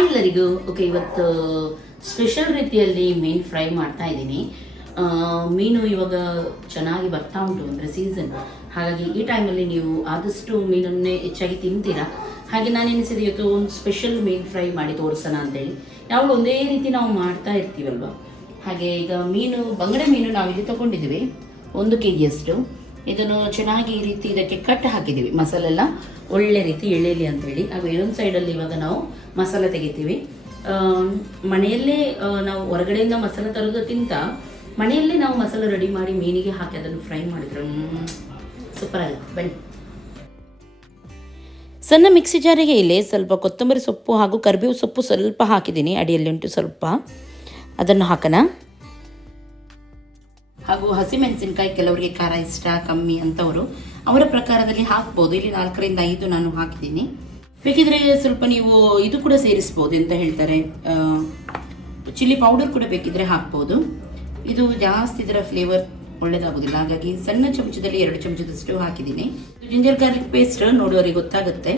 ಎಲ್ಲರಿಗೂ ಓಕೆ ಇವತ್ತು ಸ್ಪೆಷಲ್ ರೀತಿಯಲ್ಲಿ ಮೀನು ಫ್ರೈ ಮಾಡ್ತಾ ಇದ್ದೀನಿ. ಮೀನು ಇವಾಗ ಚೆನ್ನಾಗಿ ಬರ್ತಾ ಉಂಟು ಅಂದರೆ ಸೀಸನ್ ಹಾಗಾಗಿ ಈ ಟೈಮಲ್ಲಿ ನೀವು ಆದಷ್ಟು ಮೀನನ್ನೇ ಹೆಚ್ಚಾಗಿ ತಿಂತೀರಾ? ಹಾಗೆ ನಾನು ಎನಿಸಿದೆ ಇವತ್ತು ಒಂದು ಸ್ಪೆಷಲ್ ಮೀನು ಫ್ರೈ ಮಾಡಿ ತೋರಿಸೋಣ ಅಂತೇಳಿ. ಯಾವಾಗ ಒಂದೇ ರೀತಿ ನಾವು ಮಾಡ್ತಾ ಇರ್ತೀವಲ್ವ? ಹಾಗೆ ಈಗ ಮೀನು, ಬಂಗಡೆ ಮೀನು ನಾವು ಇಲ್ಲಿ ತಗೊಂಡಿದ್ದೀವಿ. ಒಂದು ಕೆ ಜಿಯಷ್ಟು ಇದನ್ನು ಚೆನ್ನಾಗಿ ಈ ರೀತಿ ಇದಕ್ಕೆ ಕಟ್ ಹಾಕಿದ್ದೀವಿ. ಮಸಾಲೆಲ್ಲ ಒಳ್ಳೆ ರೀತಿ ಎಳೆಯಲಿ ಅಂತೇಳಿ. ಹಾಗೂ ಇನ್ನೊಂದು ಸೈಡಲ್ಲಿ ಇವಾಗ ನಾವು ಮಸಾಲೆ ತೆಗಿತೀವಿ. ಮನೆಯಲ್ಲೇ ನಾವು ಹೊರಗಡೆಯಿಂದ ಮಸಾಲೆ ತರೋದಕ್ಕಿಂತ ಮನೆಯಲ್ಲೇ ನಾವು ಮಸಾಲೆ ರೆಡಿ ಮಾಡಿ ಮೀನಿಗೆ ಹಾಕಿ ಅದನ್ನು ಫ್ರೈ ಮಾಡಿದ್ರೆ ಸೂಪರ್ ಆಗುತ್ತೆ. ಬನ್ನಿ. ಸಣ್ಣ ಮಿಕ್ಸಿ ಜಾರಿಗೆ ಇಲ್ಲಿ ಸ್ವಲ್ಪ ಕೊತ್ತಂಬರಿ ಸೊಪ್ಪು ಹಾಗೂ ಕರಿಬೇವು ಸೊಪ್ಪು ಸ್ವಲ್ಪ ಹಾಕಿದ್ದೀನಿ. ಅಡಿಯಲ್ಲಿ ಉಂಟು ಸ್ವಲ್ಪ. ಅದನ್ನು ಹಾಕೋಣ. ಹಾಗೂ ಹಸಿಮೆಣಸಿನಕಾಯಿ ಕೆಲವರಿಗೆ ಖಾರ ಇಷ್ಟ, ಕಮ್ಮಿ ಅಂತವರು ಅವರ ಪ್ರಕಾರದಲ್ಲಿ ಹಾಕ್ಬೋದು. ಇಲ್ಲಿ ನಾಲ್ಕರಿಂದ ಐದು ನಾನು ಹಾಕಿದ್ದೀನಿ. ಬೇಕಿದ್ರೆ ಸ್ವಲ್ಪ ನೀವು ಇದು ಕೂಡ ಸೇರಿಸ್ಬೋದು ಅಂತ ಹೇಳ್ತಾರೆ. ಚಿಲ್ಲಿ ಪೌಡರ್ ಕೂಡ ಬೇಕಿದ್ರೆ ಹಾಕ್ಬೋದು. ಇದು ಜಾಸ್ತಿ ಇದರ ಫ್ಲೇವರ್ ಒಳ್ಳೇದಾಗೋದಿಲ್ಲ. ಹಾಗಾಗಿ ಸಣ್ಣ ಚಮಚದಲ್ಲಿ ಎರಡು ಚಮಚದಷ್ಟು ಹಾಕಿದ್ದೀನಿ. ಜಿಂಜರ್ ಗಾರ್ಲಿಕ್ ಪೇಸ್ಟ್ ನೋಡುವವರಿಗೆ ಗೊತ್ತಾಗುತ್ತೆ.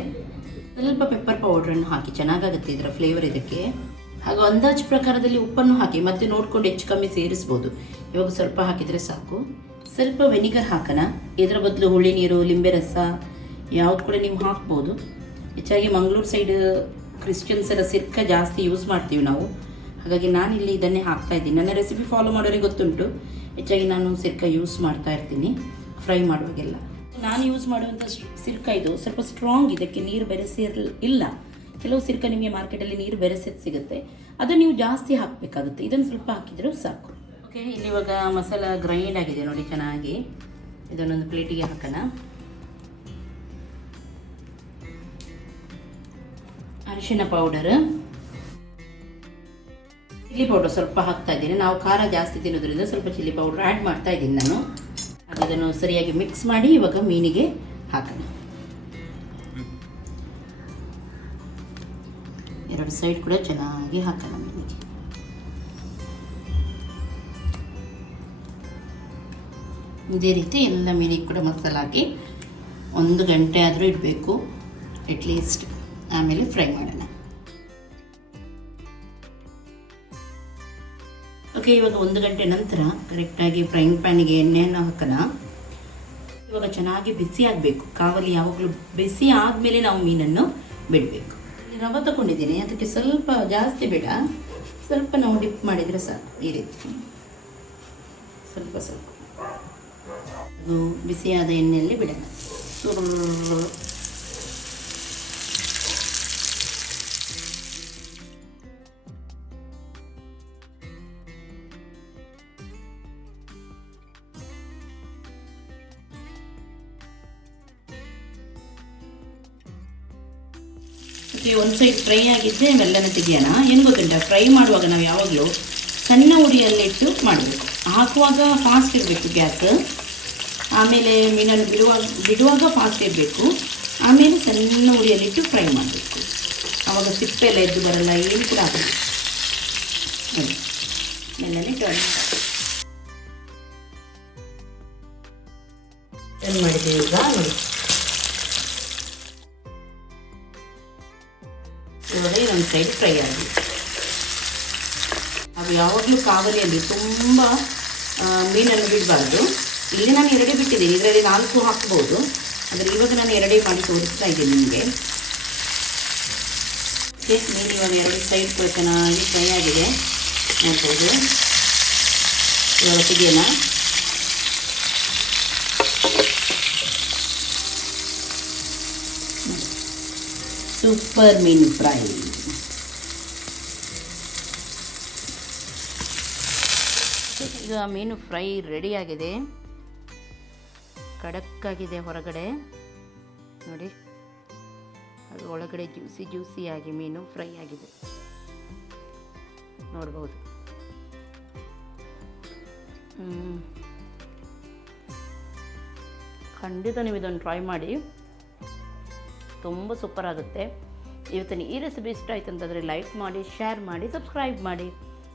ಸ್ವಲ್ಪ ಪೆಪ್ಪರ್ ಪೌಡ್ರನ್ನು ಹಾಕಿ ಚೆನ್ನಾಗಾಗುತ್ತೆ ಇದರ ಫ್ಲೇವರ್ ಇದಕ್ಕೆ. ಹಾಗೂ ಅಂದಾಜು ಪ್ರಕಾರದಲ್ಲಿ ಉಪ್ಪನ್ನು ಹಾಕಿ ಮತ್ತೆ ನೋಡ್ಕೊಂಡು ಹೆಚ್ಚು ಕಮ್ಮಿ ಸೇರಿಸ್ಬೋದು. ಇವಾಗ ಸ್ವಲ್ಪ ಹಾಕಿದರೆ ಸಾಕು. ಸ್ವಲ್ಪ ವೆನಿಗರ್ ಹಾಕೋಣ. ಇದರ ಬದಲು ಹುಳಿ ನೀರು, ಲಿಂಬೆ ರಸ, ಯಾವ್ದು ಕೂಡ ನೀವು ಹಾಕ್ಬೋದು. ಹೆಚ್ಚಾಗಿ ಮಂಗಳೂರು ಸೈಡ್ ಎಲ್ಲ ಸಿರ್ಕ ಜಾಸ್ತಿ ಯೂಸ್ ಮಾಡ್ತೀವಿ ನಾವು. ಹಾಗಾಗಿ ನಾನು ಇಲ್ಲಿ ಇದನ್ನೇ ಹಾಕ್ತಾ ಇದ್ದೀನಿ. ನನ್ನ ರೆಸಿಪಿ ಫಾಲೋ ಮಾಡೋರಿಗೆ ಗೊತ್ತುಂಟು. ಹೆಚ್ಚಾಗಿ ನಾನು ಸಿರ್ಕ ಯೂಸ್ ಮಾಡ್ತಾ ಇರ್ತೀನಿ. ಫ್ರೈ ಮಾಡುವಾಗೆಲ್ಲ. ನಾನು ಯೂಸ್ ಮಾಡುವಂಥ ಸಿರ್ಕ ಇದು ಸ್ವಲ್ಪ ಸ್ಟ್ರಾಂಗ್ ಇದಕ್ಕೆ ನೀರು ಬೆರೆಸಿ ಇಲ್ಲ. ಕೆಲವು ಸಿರ್ಕ ನಿಮಗೆ ಮಾರ್ಕೆಟಲ್ಲಿ ನೀರು ಬೆರೆಸಿದ್ ಸಿಗುತ್ತೆ. ಅದು ನೀವು ಜಾಸ್ತಿ ಹಾಕಬೇಕಾಗುತ್ತೆ. ಇದನ್ನು ಸ್ವಲ್ಪ ಹಾಕಿದರೂ ಸಾಕು. ಓಕೆ, ಇಲ್ಲಿ ಇವಾಗ ಮಸಾಲ ಗ್ರೈಂಡ್ ಆಗಿದೆ ನೋಡಿ ಚೆನ್ನಾಗಿ. ಇದನ್ನೊಂದು ಪ್ಲೇಟಿಗೆ ಹಾಕೋಣ. ಅರಿಶಿನ ಪೌಡರ್ ಚಿಲ್ಲಿ ಪೌಡರ್ ಸ್ವಲ್ಪ ಹಾಕ್ತಾ ಇದ್ದೀನಿ. ನಾವು ಖಾರ ಜಾಸ್ತಿ ತಿನ್ನೋದ್ರಿಂದ ಸ್ವಲ್ಪ ಚಿಲ್ಲಿ ಪೌಡರ್ ಆ್ಯಡ್ ಮಾಡ್ತಾ ಇದ್ದೀನಿ ನಾನು. ಅದನ್ನು ಸರಿಯಾಗಿ ಮಿಕ್ಸ್ ಮಾಡಿ ಇವಾಗ ಮೀನಿಗೆ ಹಾಕೋಣ. ಎರಡು ಸೈಡ್ ಕೂಡ ಚೆನ್ನಾಗಿ ಹಾಕೋಣ ಮೀನಿಗೆ. ಇದೇ ರೀತಿ ಎಲ್ಲ ಮೀನಿಗೆ ಕೂಡ ಮಸಾಲ ಹಾಕಿ ಒಂದು ಗಂಟೆ ಆದರೂ ಇಡಬೇಕು ಅಟ್ಲೀಸ್ಟ್ ಆಮೇಲೆ ಫ್ರೈ ಮಾಡೋಣ. ಓಕೆ ಇವಾಗ ಒಂದು ಗಂಟೆ ನಂತರ ಕರೆಕ್ಟಾಗಿ ಫ್ರೈಂಗ್ ಪ್ಯಾನಿಗೆ ಎಣ್ಣೆಯನ್ನು ಹಾಕೋಣ. ಇವಾಗ ಚೆನ್ನಾಗಿ ಬಿಸಿ ಆಗಬೇಕು. ಕಾವಲಿ ಯಾವಾಗಲೂ ಬಿಸಿ ಆದಮೇಲೆ ನಾವು ಮೀನನ್ನು ಬಿಡಬೇಕು. ರವೆ ತಗೊಂಡಿದ್ದೀನಿ. ಅದಕ್ಕೆ ಸ್ವಲ್ಪ ಜಾಸ್ತಿ ಬೇಡ. ಸ್ವಲ್ಪ ನಾವು ಡಿಪ್ ಮಾಡಿದರೆ ಸಾಕು. ಈ ರೀತಿ. ಸ್ವಲ್ಪ ಸ್ವಲ್ಪ. ಅದು ಬಿಸಿಯಾದ ಎಣ್ಣೆಯಲ್ಲಿ ಬಿಡೋಣ. ಒಂದು ಸೈಡ್ ಫ್ರೈ ಆಗಿದ್ದೆ ಮೆಲ್ಲನೆ ತೆಗಿಯೋಣ. ಏನು ಗೊತ್ತುಂಟ? ಫ್ರೈ ಮಾಡುವಾಗ ನಾವು ಯಾವಾಗಲೂ ಸಣ್ಣ ಉರಿಯಲ್ಲಿಟ್ಟು ಮಾಡಬೇಕು. ಹಾಕುವಾಗ ಫಾಸ್ಟ್ ಇರಬೇಕು ಗ್ಯಾಸ್. ಆಮೇಲೆ ಮೀನನ್ನು ಬಿಡುವಾಗ ಬಿಡುವಾಗ ಫಾಸ್ಟ್ ಇರಬೇಕು. ಆಮೇಲೆ ಸಣ್ಣ ಉರಿಯಲ್ಲಿಟ್ಟು ಫ್ರೈ ಮಾಡಬೇಕು. ಆವಾಗ ಸಿಪ್ಪೆ ಎಲ್ಲ ಎದ್ದು ಬರಲ್ಲ, ಏನು ಕೂಡ ಆಗಲ್ಲ. ನೋಡಿ ಮೆಲ್ಲನೆ ಟರ್ನ್ ಟರ್ನ್ ಈಗ, ನೋಡಿ. ಇವಾಗ ಇನ್ನೊಂದು ಸೈಡ್ ಫ್ರೈ ಆಗಿ. ಅದು ಯಾವಾಗಲೂ ಕಾವಲಿಯಲ್ಲಿ ತುಂಬ ಮೀನನ್ನು ಬಿಡಬಾರ್ದು. ಇಲ್ಲಿ ನಾನು ಎರಡೇ ಬಿಟ್ಟಿದ್ದೀನಿ. ಇದರಲ್ಲಿ ನಾಲ್ಕು ಹಾಕ್ಬೋದು. ಆದರೆ ಇವಾಗ ನಾನು ಎರಡೇ ಮಾಡಿ ತೋರಿಸ್ತಾ ಇದ್ದೀನಿ ನಿಮಗೆ. ಮೀನು ಇವಾಗ ಎರಡು ಸೈಡ್ ಕೂಡ ಚೆನ್ನಾಗಿ ಫ್ರೈ ಆಗಿದೆ. ನೋಡ್ಬೋದು. ಇವಾಗ ತೆಗಿಯೋಣ. ಸೂಪರ್ ಮೀನು ಫ್ರೈ. ಈಗ ಮೀನು ಫ್ರೈ ರೆಡಿಯಾಗಿದೆ. ಕಡಕ್ಕಾಗಿದೆ ಹೊರಗಡೆ. ನೋಡಿ, ಅದು ಒಳಗಡೆ ಜ್ಯೂಸಿ ಜ್ಯೂಸಿಯಾಗಿ ಮೀನು ಫ್ರೈ ಆಗಿದೆ. ನೋಡ್ಬೋದು. ಖಂಡಿತ ನೀವು ಇದನ್ನು ಟ್ರೈ ಮಾಡಿ. ತುಂಬ ಸೂಪರ್ ಆಗುತ್ತೆ. ಇವತ್ತಿನ ಈ ರೆಸಿಪಿ ಇಷ್ಟ ಆಯ್ತು ಅಂತಂದರೆ ಲೈಕ್ ಮಾಡಿ ಶೇರ್ ಮಾಡಿ ಸಬ್ಸ್ಕ್ರೈಬ್ ಮಾಡಿ.